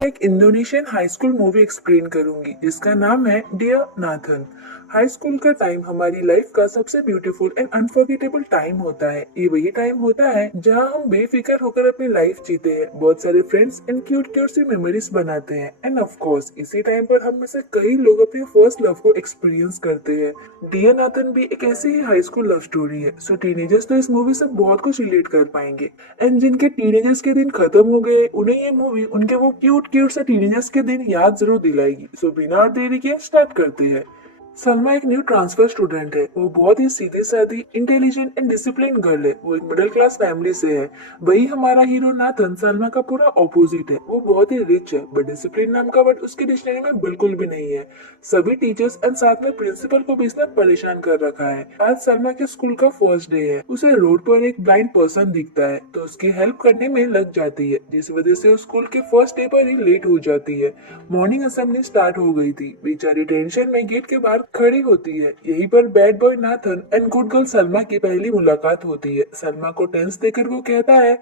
एक Indonesian high school movie explain करूंगी जिसका नाम है डियर नाथन। हाई स्कूल का टाइम हमारी लाइफ का सबसे ब्यूटीफुल एंड अनफॉरगेटेबल टाइम होता है। ये वही टाइम होता है जहां हम बेफिक्र होकर अपनी लाइफ जीते हैं, बहुत सारे फ्रेंड्स एंड क्यूट क्यूट सी मेमोरीज बनाते हैं एंड ऑफ कोर्स इसी टाइम पर हम में से कई लोग अपनी फर्स्ट लव को एक्सपीरियंस करते हैं। डियर नाथन भी एक ऐसी ही हाई स्कूल लव स्टोरी है। सो टीनेजर्स तो इस मूवी से बहुत कुछ रिलेट कर पाएंगे एंड जिनके टीनेजर्स के दिन खत्म हो गए उन्हें ये मूवी उनके वो क्यूट क्यूट से टीनेजर्स के दिन याद जरूर दिलाएगी। सो बिना और देरी के स्टार्ट करते हैं। सलमा एक न्यू ट्रांसफर स्टूडेंट है। वो बहुत ही सीधी सादी, इंटेलिजेंट एंड डिसिप्लिन गर्ल है। वो एक मिडिल क्लास फैमिली से है। वही हमारा हीरो नाथन सलमा का पूरा ऑपोजिट है। वो बहुत ही रिच है बट डिसिप्लिन नाम का वर्ड उसकी डिक्शनरी में बिल्कुल भी नहीं है। सभी टीचर्स एंड साथ में प्रिंसिपल को भी इसने परेशान कर रखा है। आज सलमा के स्कूल का फर्स्ट डे है। उसे रोड पर एक ब्लाइंड पर्सन दिखता है तो उसकी हेल्प करने में लग जाती है, जिस वजह से वो स्कूल के फर्स्ट डे पर ही लेट हो जाती है। मॉर्निंग असेंबली स्टार्ट हो गई थी। बेचारी टेंशन में गेट के बाहर खड़ी होती है। यहीं पर bad boy Nathan and good girl Salma की पहली मुलाकात होती है। सलमा को टेंस देकर वो कहता है,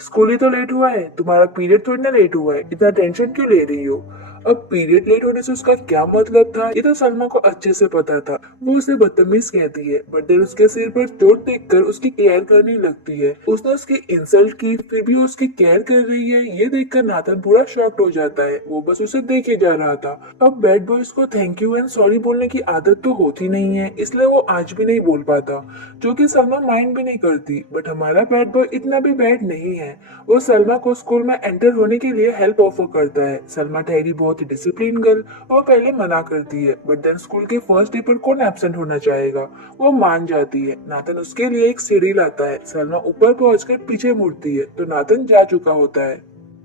स्कूल ही तो लेट हुआ है, तुम्हारा पीरियड थोड़ी ना लेट हुआ है, इतना टेंशन क्यों ले रही हो। अब पीरियड लेट होने से उसका क्या मतलब था ये तो सलमा को अच्छे से पता था। वो उसे बदतमीज कहती है बट देन उसके सिर पर चोट देखकर उसकी केयर करने लगती है। उसने उसकी इंसल्ट की फिर भी वो उसकी केयर कर रही है, ये देखकर नाथन पूरा शॉक्ड हो जाता है। वो बस उसे देखे जा रहा था। अब बैड बॉयज को थैंक यू एंड सॉरी बोलने की आदत तो होती नहीं है, इसलिए वो आज भी नहीं बोल पाता, जो कि सलमा माइंड भी नहीं करती। बट हमारा बैड बॉय इतना भी बैड नहीं है। वो सलमा को स्कूल में एंटर होने के लिए हेल्प ऑफर करता है। सलमा ठहरी बहुत ही डिसिप्लिन गर्ल और पहले मना करती है बट देन स्कूल के फर्स्ट डे पर कौन एब्सेंट होना चाहेगा, वो मान जाती है। नाथन उसके लिए एक सीढ़ी लाता है। सलमा ऊपर पहुंचकर पीछे मुड़ती है तो नाथन जा चुका होता है।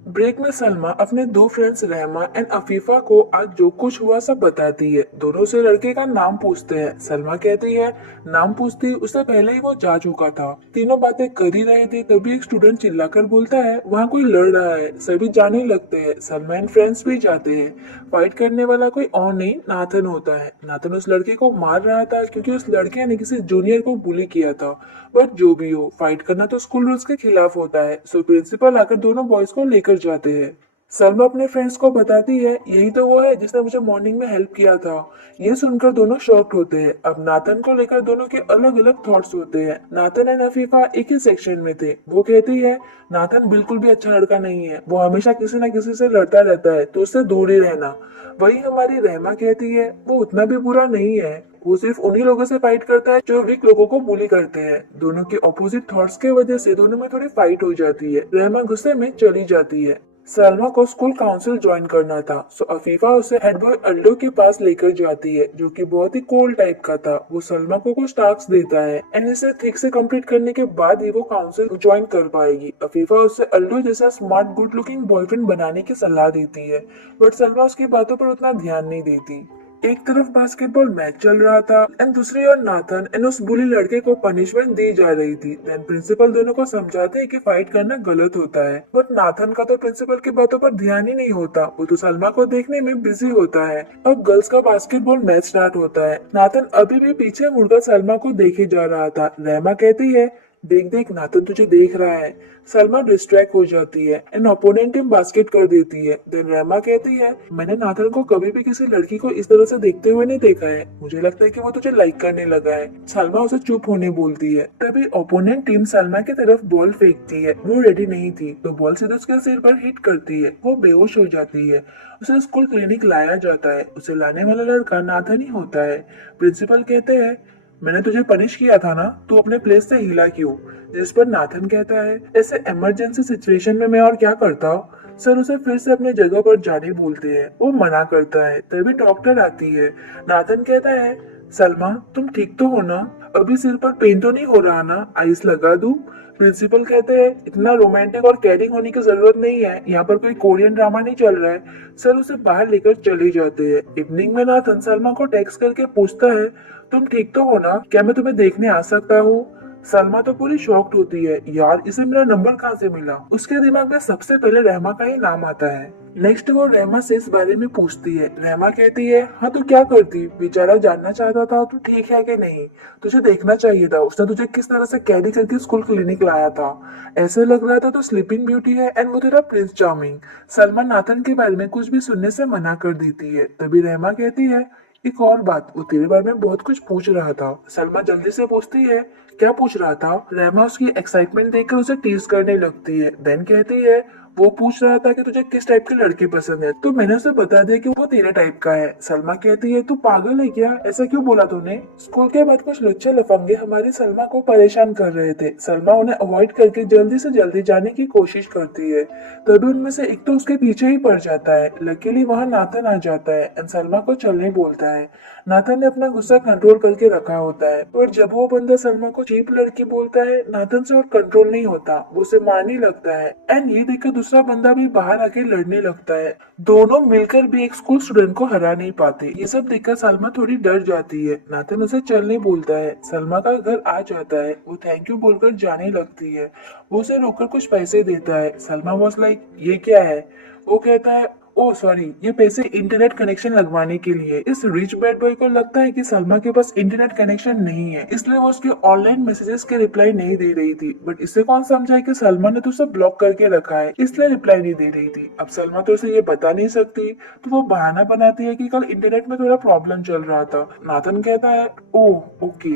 ब्रेक में सलमा अपने दो फ्रेंड्स रहमा एंड अफीफा को आज जो कुछ हुआ सब बताती है। दोनों से लड़के का नाम पूछते हैं। सलमा कहती है, नाम पूछती उससे पहले ही वो जा चुका था। तीनों बातें कर ही रहे थे तभी एक स्टूडेंट चिल्लाकर बोलता है, वहाँ कोई लड़ रहा है। सभी जाने लगते हैं। सलमा एंड फ्रेंड्स भी जाते हैं। फाइट करने वाला कोई और नहीं नाथन होता है। नाथन उस लड़के को मार रहा था क्योंकि उस लड़के ने किसी जूनियर को बुली किया था। बट जो भी हो, फाइट करना तो स्कूल रूल्स के खिलाफ होता है। सो प्रिंसिपल आकर दोनों बॉयज को लेकर जाते हैं। सलमा अपने फ्रेंड्स को बताती है, यही तो वो है जिसने मुझे मॉर्निंग में हेल्प किया था। ये सुनकर दोनों शॉक्ड होते हैं। अब नाथन को लेकर दोनों के अलग अलग थॉट्स होते हैं। नाथन एंड अफीफा एक ही सेक्शन में थे। वो कहती है, नाथन बिल्कुल भी अच्छा लड़का नहीं है, वो हमेशा किसी न किसी से लड़ता रहता है तो उससे दूर ही रहना। वही हमारी रहमा कहती है, वो उतना भी बुरा नहीं है, वो सिर्फ उन्हीं लोगों से फाइट करता है जो वीक लोगों को बुली करते हैं। दोनों के ऑपोजिट थॉट्स के वजह से दोनों में थोड़ी फाइट हो जाती है। रहमा गुस्से में चली जाती है। सलमा को स्कूल काउंसिल ज्वाइन करना था, सो अफीफा उसे हेड बॉय अल्डो के पास लेकर जाती है, जो कि बहुत ही कोल्ड टाइप का था। वो सलमा को कुछ टास्क देता है एंड इसे ठीक से कंप्लीट करने के बाद ही वो काउंसिल ज्वाइन कर पाएगी। अफीफा उसे अल्डो जैसा स्मार्ट गुड लुकिंग बॉयफ्रेंड बनाने की सलाह देती है बट सलमा उसकी बातों पर उतना ध्यान नहीं देती। एक तरफ बास्केटबॉल मैच चल रहा था एंड दूसरी ओर नाथन एंड उस बुली लड़के को पनिशमेंट दी जा रही थी। देन प्रिंसिपल दोनों को समझाते हैं कि फाइट करना गलत होता है बट नाथन का तो प्रिंसिपल की बातों पर ध्यान ही नहीं होता। वो तो सलमा को देखने में बिजी होता है। अब गर्ल्स का बास्केटबॉल मैच स्टार्ट होता है। नाथन अभी भी पीछे मुड़कर सलमा को देखे जा रहा था। रहमा कहती है, देख देख नाथन तुझे देख रहा है। सलमा डिस्ट्रैक्ट हो जाती है एंड ओपोनेंट टीम बास्केट कर देती है। देन रहमा कहती है, मैंने नाथन को कभी भी किसी लड़की को इस तरह से देखते हुए नहीं देखा है, मुझे लगता है कि वो तुझे लाइक करने लगा है। सलमा उसे चुप होने बोलती है। तभी ओपोनेंट टीम सलमा की तरफ बॉल फेंकती है। वो रेडी नहीं थी तो बॉल सीधे उसके सिर पर हिट करती है। वो बेहोश हो जाती है। उसे स्कूल क्लिनिक लाया जाता है। उसे लाने वाला लड़का नाथन ही होता है। प्रिंसिपल कहते हैं, मैंने तुझे पनिश किया था ना, तू अपने प्लेस से हिला क्यों। जिस पर नाथन कहता है, ऐसे इमरजेंसी सिचुएशन में मैं और क्या करता हूँ। सर उसे फिर से अपने जगह पर जाने बोलते हैं। वो मना करता है। तभी डॉक्टर आती है। नाथन कहता है, सलमा तुम ठीक तो हो ना, अभी सिर पर पेन तो नहीं हो रहा ना, आइस लगा दूं। प्रिंसिपल कहते हैं, इतना रोमांटिक और केयरिंग होने की जरूरत नहीं है, यहाँ पर कोई कोरियन ड्रामा नहीं चल रहा है। सर उसे बाहर लेकर चले जाते हैं। इवनिंग में नाथन सलमा को टेक्स्ट करके पूछता है, तुम ठीक तो हो ना, क्या मैं तुम्हें देखने आ सकता हूँ। सलमा तो पूरी शॉक्ड होती है, यार इसे मेरा नंबर कहाँ से मिला। उसके दिमाग में सबसे पहले रहमा का ही नाम आता है। नेक्स्ट वो रहमा से इस बारे में पूछती है। रहमा कहती है, हाँ तू क्या करती, बेचारा जानना चाहता था तू ठीक है कि नहीं, तुझे देखना चाहिए था, उसने तुझे किस तरह से कैरी करके स्कूल क्लिनिक लाया था, ऐसे लग रहा था तो स्लीपिंग ब्यूटी है एंड वो तेरा प्रिंस चार्मिंग। सलमा नाथन के बारे में कुछ भी सुनने से मना कर देती है। तभी रहमा कहती है, एक और बात, वो तेरे बारे में बहुत कुछ पूछ रहा था। सलमा जल्दी से पूछती है, क्या पूछ रहा था। रहमा उसकी एक्साइटमेंट देखकर उसे टीज करने लगती है। देन कहती है, वो पूछ रहा था कि तुझे किस टाइप के लड़के पसंद है, तो मैंने उसे बता दिया कि वो तेरे टाइप का है। सलमा कहती है, तू पागल है क्या, ऐसा क्यों बोला तूने। स्कूल के बाद कुछ लुच्चे लफंगे हमारी सलमा को परेशान कर रहे थे। सलमा उन्हें अवॉइड करके जल्दी से जल्दी जाने की कोशिश करती है। तभी उनमें से एक तो उसके पीछे ही पड़ जाता है। लकीली वहाँ नाथन आ जाता है एंड सलमा को चलने बोलता है। नाथन ने अपना गुस्सा कंट्रोल करके रखा होता है, और जब वो बंदा सलमा को चीप लड़की बोलता है, नाथन से और कंट्रोल नहीं होता, वो उसे मारने लगता है। एंड ये देखकर दूसरा बंदा भी बाहर आके लड़ने लगता है। दोनों मिलकर भी एक स्कूल स्टूडेंट को हरा नहीं पाते। ये सब देखकर सलमा थोड़ी डर जाती है। नाथन उसे चलने बोलता है। सलमा का घर आ जाता है। वो थैंक यू बोलकर जाने लगती है। वो उसे रोककर कुछ पैसे देता है। सलमा वाज लाइक, ये क्या है। वो कहता है, ओ सॉरी, ये पैसे इंटरनेट कनेक्शन लगवाने के लिए। इस रिच बैड बॉय को लगता है कि सलमा के पास इंटरनेट कनेक्शन नहीं है, इसलिए वो उसके ऑनलाइन मैसेजेस के रिप्लाई नहीं दे रही थी। बट इसे कौन समझाए कि सलमा ने तो उसे ब्लॉक करके रखा है, इसलिए रिप्लाई नहीं दे रही थी। अब सलमा तो उसे ये बता नहीं सकती, तो वो बहाना बनाती है कि कल इंटरनेट में थोड़ा प्रॉब्लम चल रहा था। नाथन कहता है, ओह ओके,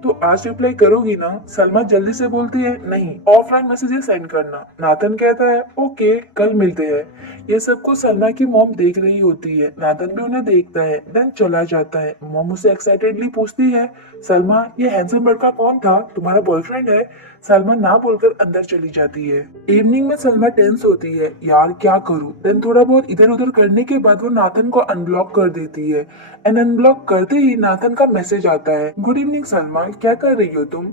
तो आज रिप्लाई करोगी ना। सलमा जल्दी से बोलती है, नहीं, ऑफलाइन मैसेजेस सेंड करना। नाथन कहता है, ओके, कल मिलते हैं। ये सब कुछ सलमा की मॉम देख रही होती है। नाथन भी उन्हें देखता है, देन चला जाता है। मॉम उसे एक्साइटेडली पूछती है, सलमा, ये हैंडसम लड़का कौन था, तुम्हारा बॉयफ्रेंड है। सलमा ना बोलकर अंदर चली जाती है। इवनिंग में सलमा टेंस होती है, यार क्या करूं। देन थोड़ा बहुत इधर उधर करने के बाद वो नाथन को अनब्लॉक कर देती है। एंड अनब्लॉक करते ही नाथन का मैसेज आता है, गुड इवनिंग सलमा, क्या कर रही हो तुम।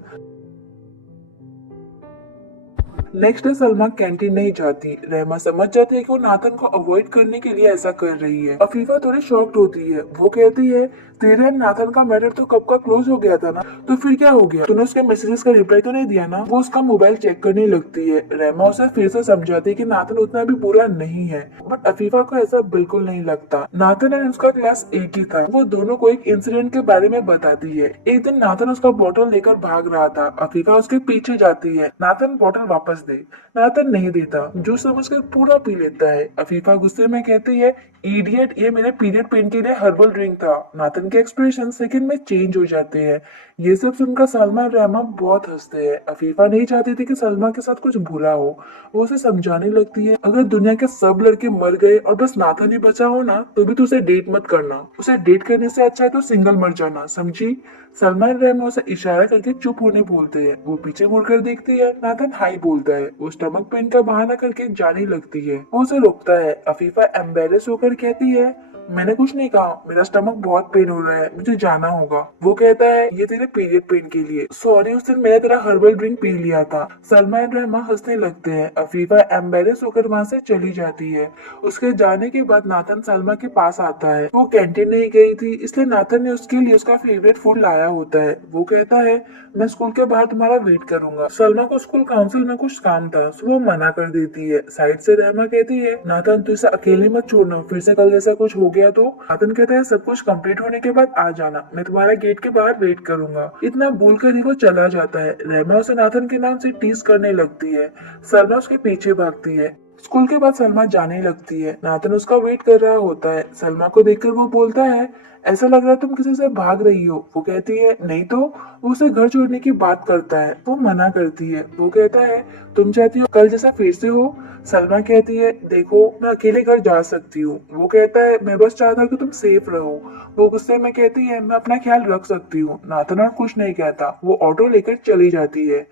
नेक्स्ट डे सलमा कैंटीन नहीं जाती। रहमा समझ जाती है कि वो नाथन को अवॉइड करने के लिए ऐसा कर रही है। अफीफा थोड़ी शॉक्ड होती है। वो कहती है, तेरे और नाथन का मैटर तो कब का क्लोज हो गया था ना, तो फिर क्या हो गया, तूने उसके मैसेजेस का रिप्लाई तो नहीं दिया ना। वो उसका मोबाइल चेक करने लगती है। रहमा उसे फिर से समझाती है कि नाथन उतना भी बुरा नहीं है, बट अफीफा को ऐसा बिल्कुल नहीं लगता। नाथन एंड उसका क्लास एक ही था। वो दोनों को एक इंसिडेंट के बारे में बताती है। एक दिन नाथन उसका बॉटल लेकर भाग रहा था। अफीफा उसके पीछे जाती है। नाथन बॉटल वापस दे। नाथन नहीं देता, जो समझकर पूरा पी लेता है। अफीफा गुस्से में कहती है, इडियट, ये मेरे पीरियड पेन के लिए हर्बल ड्रिंक था। नाथन के एक्सप्रेशन सेकंड में चेंज हो जाते हैं। ये सब सुनकर सलमा और रहमा बहुत हंसते हैं। अफीफा नहीं चाहती थी कि सलमा के साथ कुछ बुरा हो। वो उसे समझाने लगती है, अगर दुनिया के सब लड़के मर गए और बस नाथन ही बचा हो ना, तो भी तू उसे डेट मत करना। उसे डेट करने से अच्छा है तो सिंगल मर जाना, समझी। सलमा और रहमा उसे इशारा करके चुप होने बोलते हैं। वो पीछे मुड़कर देखती है। नाथन हाई बोलता है। वो स्टमक पेन का बहाना करके जाने लगती है। वो उसे रोकता है। अफीफा एम्बेरस होकर कहती है, मैंने कुछ नहीं कहा, मेरा स्टमक बहुत पेन हो रहा है, मुझे जाना होगा। वो कहता है, ये तेरे पीरियड पेन के लिए, सॉरी, उस दिन मैंने तेरा हर्बल ड्रिंक पी लिया था। सलमा एंड रहमा हंसने लगते हैं। अफीफा एम्बेरस होकर वहाँ से चली जाती है। उसके जाने के बाद नाथन सलमा के पास आता है। वो कैंटीन नहीं गई थी, इसलिए नाथन ने उसके लिए उसका फेवरेट फूड लाया होता है। वो कहता है, मैं स्कूल के बाहर तुम्हारा वेट करूंगा। सलमा को स्कूल काउंसिल में कुछ काम था, सो वो मना कर देती है। साइड से रहमा कहती है, नाथन तू इसे अकेले मत छोड़ना, फिर से कल जैसा कुछ हो गया तो। नाथन कहता है, सब कुछ कंप्लीट होने के बाद आ जाना, मैं तुम्हारा गेट के बाहर वेट करूंगा। इतना बोलकर ही वो चला जाता है। रहमा उसे नाथन के नाम से टीज करने लगती है। सलमा उसके पीछे भागती है। स्कूल के बाद सलमा जाने लगती है। नाथन उसका वेट कर रहा होता है। सलमा को देखकर वो बोलता है, ऐसा लग रहा है तुम किसी से भाग रही हो। वो कहती है, नहीं तो। वो उसे घर छोड़ने की बात करता है। वो मना करती है। वो कहता है, तुम चाहती हो कल जैसा फिर से हो। सलमा कहती है, देखो, मैं अकेले घर जा सकती हूँ। वो कहता है, मैं बस चाहता हूँ कि तुम सेफ रहो। वो गुस्से में कहती है, मैं अपना ख्याल रख सकती हूँ। नाथन और कुछ नहीं कहता। वो ऑटो लेकर चली जाती है।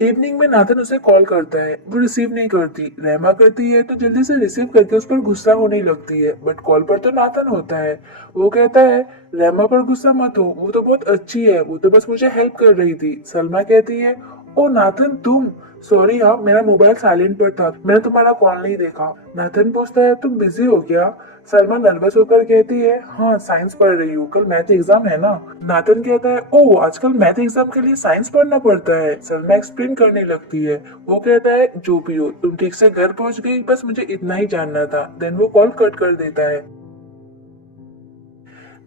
इवनिंग में नाथन उसे कॉल करता है। वो रिसीव नहीं करती। रहमा करती है तो जल्दी से रिसीव करके उस पर गुस्सा होने लगती है, बट कॉल पर तो नाथन होता है। वो कहता है, रहमा पर गुस्सा मत हो, वो तो बहुत अच्छी है, वो तो बस मुझे हेल्प कर रही थी। सलमा कहती है, ओ नाथन तुम। सॉरी हाँ, मेरा मोबाइल साइलेंट पर था, मैंने तुम्हारा कॉल नहीं देखा। नाथन पूछता है तुम बिजी हो क्या? सलमा नर्वस होकर कहती है हाँ साइंस पढ़ रही हूँ, कल मैथ एग्जाम है ना। नाथन कहता है ओह आजकल मैथ एग्जाम के लिए साइंस पढ़ना पड़ता है। सलमा एक्सप्लेन करने लगती है। वो कहता है जो भी हो तुम ठीक से घर पहुंच गई, बस मुझे इतना ही जानना था। देन वो कॉल कट कर देता है।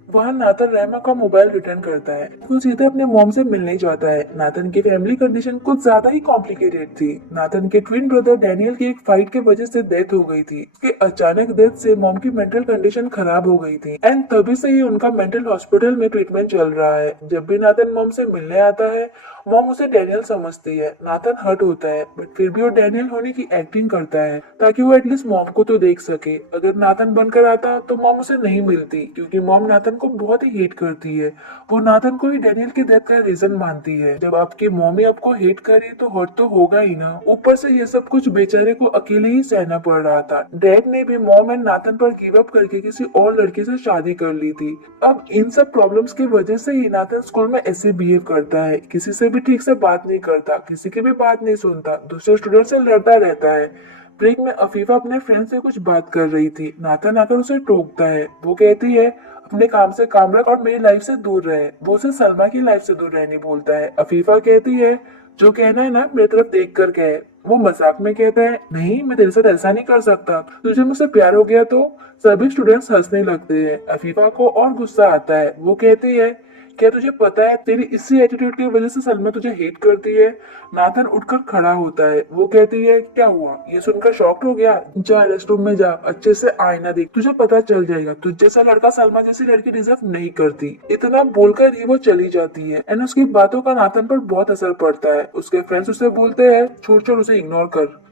वहाँ नाथन रहमा का मोबाइल रिटर्न करता है। वो सीधे अपने मॉम से मिलने जाता है। नाथन की फैमिली कंडीशन कुछ ज्यादा ही कॉम्प्लिकेटेड थी। नाथन के ट्विन ब्रदर डैनियल की एक फाइट के वजह से डेथ हो गई थी। उसके अचानक डेथ से मॉम की मेंटल कंडीशन खराब हो गई थी एंड तभी से ही उनका मेंटल हॉस्पिटल में ट्रीटमेंट चल रहा है। जब भी नाथन मॉम से मिलने आता है, मॉम उसे डैनियल समझती है। नाथन हर्ट होता है बट फिर भी वो डैनियल होने की एक्टिंग करता है ताकि वो एटलीस्ट मॉम को तो देख सके। अगर नाथन बनकर आता तो मॉम उसे नहीं मिलती क्योंकि मॉम नाथन को बहुत ही हेट करती है। वो नाथन को ही डैनियल की डेथ का रीजन मानती है। जब आपकी मॉमी आपको हेट करे तो हर्ट तो होगा ही ना। ऊपर से ये सब कुछ बेचारे को अकेले ही सहना पड़ रहा था। डैड ने भी मॉम एंड नाथन पर गिव अप करके किसी और लड़के से शादी कर ली थी। अब इन सब प्रॉब्लम्स की वजह से ही नाथन स्कूल में ऐसे बिहेव करता है। किसी से भी ठीक से बात नहीं करता, किसी की भी बात नहीं सुनता, दूसरे स्टूडेंट से लड़ता रहता है। ब्रेक में अफीफा अपने फ्रेंड से कुछ बात कर रही थी। नाथन आकर उसे टोकता है। वो कहती है अपने काम से काम रख और मेरी लाइफ से दूर रहे। वो उसे सलमा की लाइफ से दूर रहने बोलता है। अफीफा कहती है जो कहना है ना मेरी तरफ देख कर कहे। वो मजाक में कहता है नहीं मैं तेरे साथ ऐसा नहीं कर सकता, तुझे मुझसे प्यार हो गया तो। सभी स्टूडेंट्स हंसने लगते हैं। अफीफा को और गुस्सा आता है। वो कहती है क्या तुझे पता है तेरी इसी एटीट्यूड की वजह से सलमा तुझे हेट करती है। नाथन उठकर खड़ा होता है। वो कहती है क्या हुआ? ये सुनकर शॉक्ड हो गया? जा रेस्टरूम में जा, अच्छे से आईना देख, तुझे पता चल जाएगा तुझ जैसा लड़का सलमा जैसी लड़की डिजर्व नहीं करती। इतना बोलकर ही वो चली जाती है एंड उसकी बातों का नाथन पर बहुत असर पड़ता है। उसके फ्रेंड्स उसे बोलते हैं छोड़ छोड़ उसे इग्नोर कर।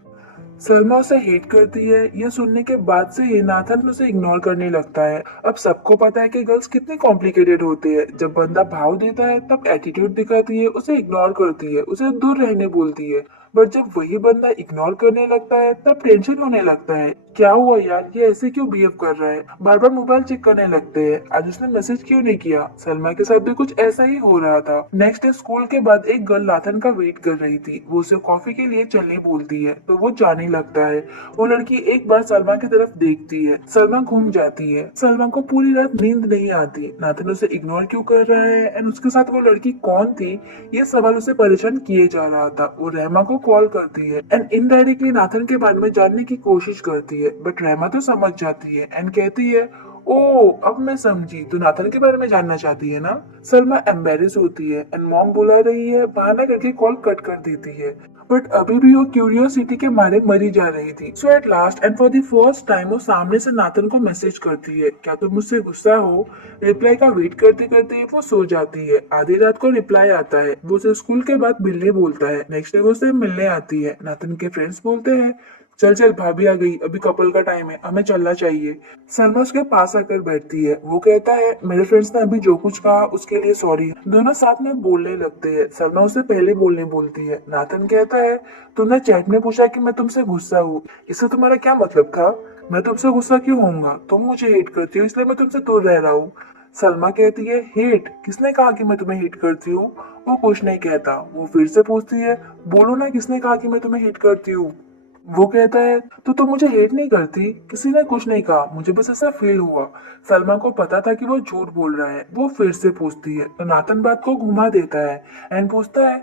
सलमा उसे हेट करती है। यह सुनने के बाद से ही नाथन उसे इग्नोर करने लगता है। अब सबको पता है कि गर्ल्स कितनी कॉम्प्लिकेटेड होती है। जब बंदा भाव देता है तब एटीट्यूड दिखाती है, उसे इग्नोर करती है, उसे दूर रहने बोलती है। बट जब वही बंदा इग्नोर करने लगता है तब टेंशन होने लगता है। क्या हुआ यार, ये ऐसे क्यों बिहेव कर रहा है? बार बार मोबाइल चेक करने लगते हैं। आज उसने मैसेज क्यों नहीं किया? सलमा के साथ भी कुछ ऐसा ही हो रहा था। नेक्स्ट डे स्कूल के बाद एक गर्ल नाथन का वेट कर रही थी। वो उसे कॉफी के लिए चलने बोलती है तो वो जाने लगता है। वो लड़की एक बार सलमा की तरफ देखती है। सलमा घूम जाती है। सलमा को पूरी रात नींद नहीं आती। नाथन उसे इग्नोर क्यों कर रहा है एंड उसके साथ वो लड़की कौन थी, ये सवाल उसे परेशान किए जा रहा था। वो रहमा को कॉल करती है एंड इनडायरेक्टली नाथन के बारे में जानने की कोशिश करती है। बट रहमा तो समझ जाती है एंड कहती है ओ अब मैं समझी, तू नाथन के बारे में जानना चाहती है ना। सलमा एम्बेरेस होती है एंड मॉम बुला रही है, बहाना करके कॉल कट कर देती है। बट अभी भी वो क्यूरियोसिटी के मारे मरी जा रही थी। So at last and for the first time वो सामने से नाथन को मैसेज करती है क्या तुम मुझसे गुस्सा हो। रिप्लाई का वेट करते करते वो सो जाती है। आधी रात को रिप्लाई आता है। वो उसे स्कूल के बाद मिलने बोलता है। नेक्स्ट डे वो उसे मिलने आती है। नाथन के फ्रेंड्स बोलते हैं चल चल भाभी आ गई, अभी कपल का टाइम है, हमें चलना चाहिए। सलमा उसके पास आकर बैठती है। वो कहता है मेरे फ्रेंड्स ने अभी जो कुछ कहा उसके लिए सॉरी। दोनों साथ में बोलने लगते हैं। सलमा उसे पहले बोलने बोलती है। नाथन कहता है तुमने चैट में पूछा कि मैं तुमसे गुस्सा हूँ, इससे तुम्हारा क्या मतलब था? मैं तुमसे गुस्सा क्यों होऊंगा? तुम मुझे हेट करती हो इसलिए मैं तुमसे दूर रह रहा हूँ। सलमा कहती है हेट? किसने कहा कि मैं तुम्हें हेट करती हूँ? वो कुछ नहीं कहता। वो फिर से पूछती है बोलो ना किसने कहा कि मैं तुम्हें हेट करती हूँ। वो कहता है तो तुम मुझे हेट नहीं करती? किसी ने कुछ नहीं कहा, मुझे बस ऐसा फील हुआ। सलमा को पता था कि वो झूठ बोल रहा है। वो फिर से पूछती है तो नाथन बात को घुमा देता है एंड पूछता है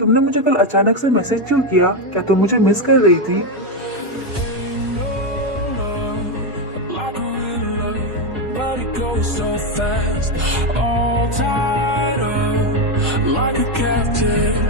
तुमने मुझे कल अचानक से मैसेज क्यों किया? क्या तुम मुझे मिस कर रही थी? So fast, all tied up like a captive.